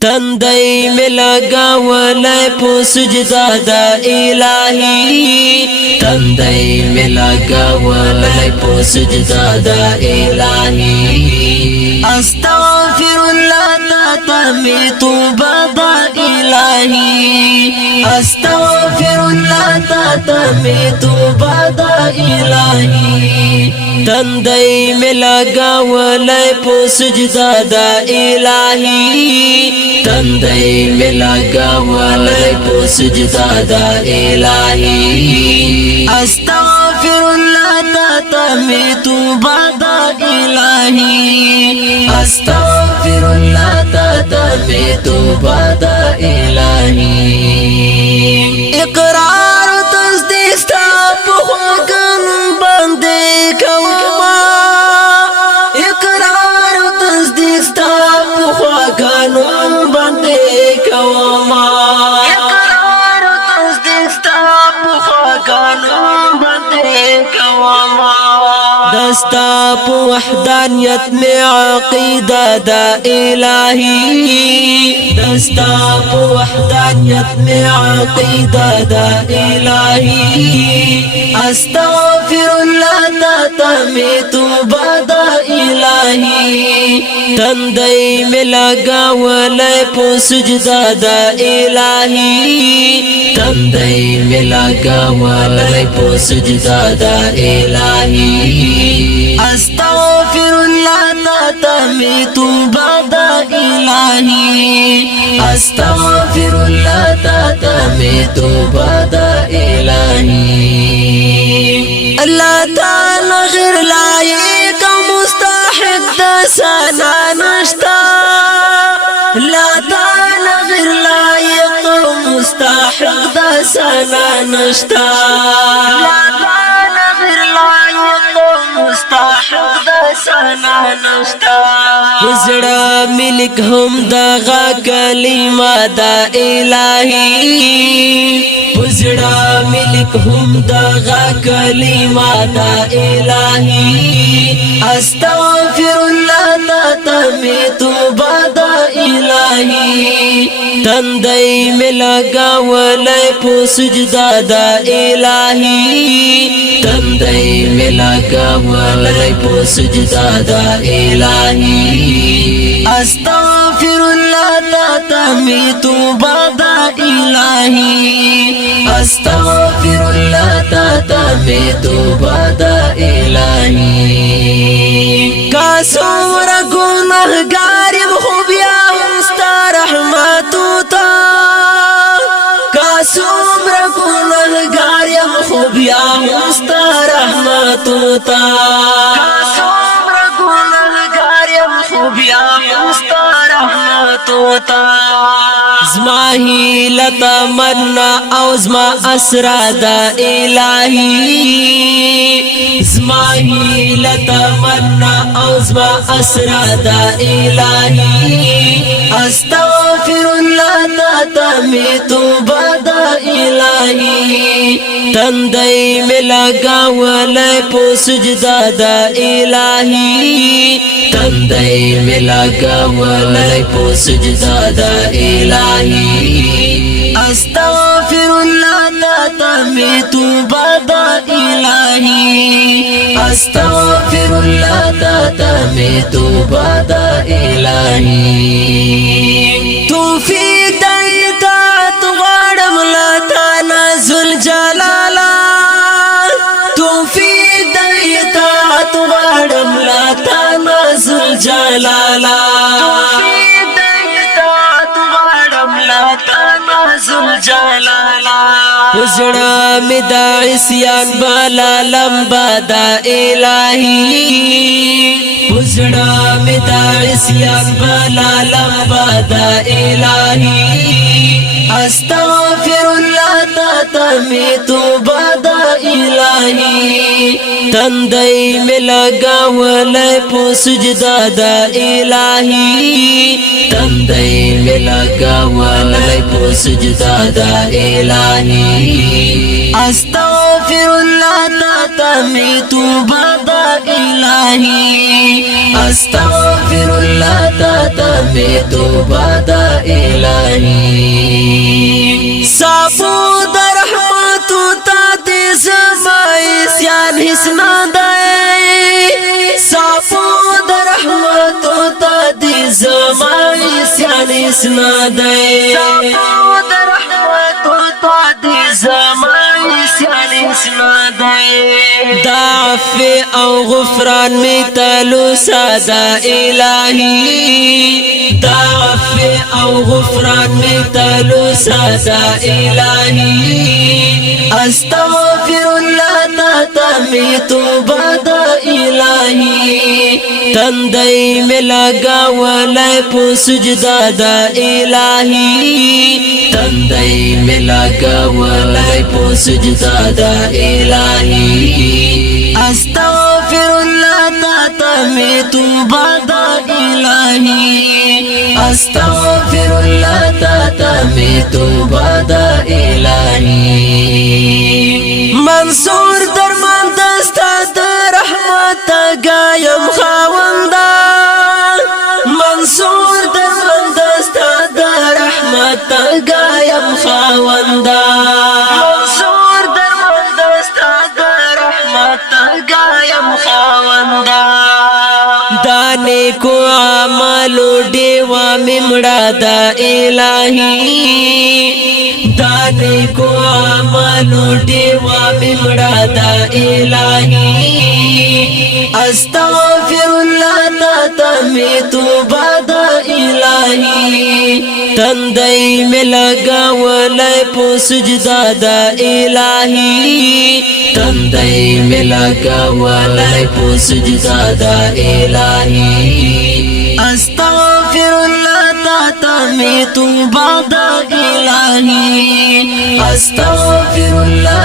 تندئی میں لگاولے پو سجدہ دا الہی تندئی میں لگاولے پو سجدہ دا الہی استغفر اللہ تا میں توبہ دا الہی استغفر اللہ تا میں توبہ دا الہی تندئی میں لگاولے پو سجدہ دا الہی تندئی میں لگاولے پو سجدہ دا الہی استغفر اللہ تا میں توبہ دا الہی استغفر اللہ تا میں توبہ دا الہی اقرار و تصدیق ستا پخوگن بندے کوما اقرار و تصدیق ستا پخوگن بندے کوما اقرار و تصدیق ستا پخوگن بندے کوما دستا پو وحدانیت میں عقیدہ دا الہی دستا پو وحدانیت میں عقیدہ دا الہی استغفر اللہ تا میں توبہ دا الہی تندئی میں لگاولے پو سجدہ دا الہی تندئی میں لگاولے پو سجدہ دا الہی استغفر اللہ تا میں توبہ دا الہی استغفر اللہ تا میں توبہ دا الہی اللہ تعالی غیر لائق مستحق دا سنا نشتا اللہ تعالی غیر لائق مستحق دا سنا نشتا اللہ تعالی غیر لائق مستحق دا سنا نشتا وزڑا ملک ہم داغا کلمہ دا الہی وزڑا ملک ہم داغا کلمہ دا الہی استغفر اللہ تا میں توبہ دا الہی تندئی میں لگاولے پو سجدہ دا الہی تندئی میں لگاولے پو سجدہ دا الہی استغفر اللہ تا میں توبہ دا الہی استغفر اللہ تا میں توبہ دا الہی کاسور گنہگار خوبیا مستا رحمتو تا کاسور گنہگار خوبیا مستا رحمتو تا کاسور گنہگار خوبیا مستا رحمتو تا زما ہیلتا منا او زما اسرا دا الہی زما ہیلتا منا او زما اسرا دا الہی استغفر اللہ تا میں توبہ دا الہی تندئی میں لگاولے پو سجدہ دا الہی تندئی میں لگاولے پو سجدہ دا الہی استغفر اللہ تا میں توبہ دا الہی استغفر اللہ تا میں توبہ دا الہی توفیق دا اطاعت غواړم لتا نازل جلالا توفیق دا اطاعت غواړم لتا نازل جلالا توفیق دا اطاعت غواړم لتا نازل جلالا وزڑا میں دا عصیان بالا لمبا دا الہی وزڑا میں دا عصیان بالا لمبا دا الہی استغفر اللہ تا میں توبہ دا الہی تندئی میں لگاولے پو سجدہ دا الہی تندئی میں لگاولے پو سجدہ دا الہی استغفر اللہ تا میں توبہ دا الہی استغفر اللہ تا میں توبہ دا اسنادي سعود رحمت وطعدي زمان سيان اسنادي ضعف او غفران مثال سادا الهي ضعف او غفران مثال سادا الهي استغفر الله تمیت بدا الهی تندئی میں لگا ولای پو سجدہ دا الہی تندئی میں لگا ولای پو سجدہ دا الہی استغفر اللہ تمیت بدا الہی استغفر اللہ تمیت بدا الہی منصور درمان دستا در رحمت گایم خاوندا منصور درمان دستا در رحمت گایم خاوندا منصور درمان دستا در رحمت گایم خاوندا دانے کو عملو دیوا ممڑا دا الہی دانے کو عملو دیوا ممڑا دا الہی استغفر اللہ تمیت بدا الہی تندئی میں لگا ولای پو سجدہ دا الہی تندئی میں لگا ولای پو سجدہ دا الہی استغفر اللہ تمیت بدا الہی استغفر اللہ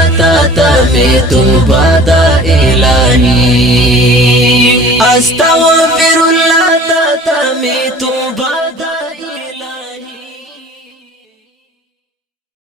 تمیت بدا الہی استغفر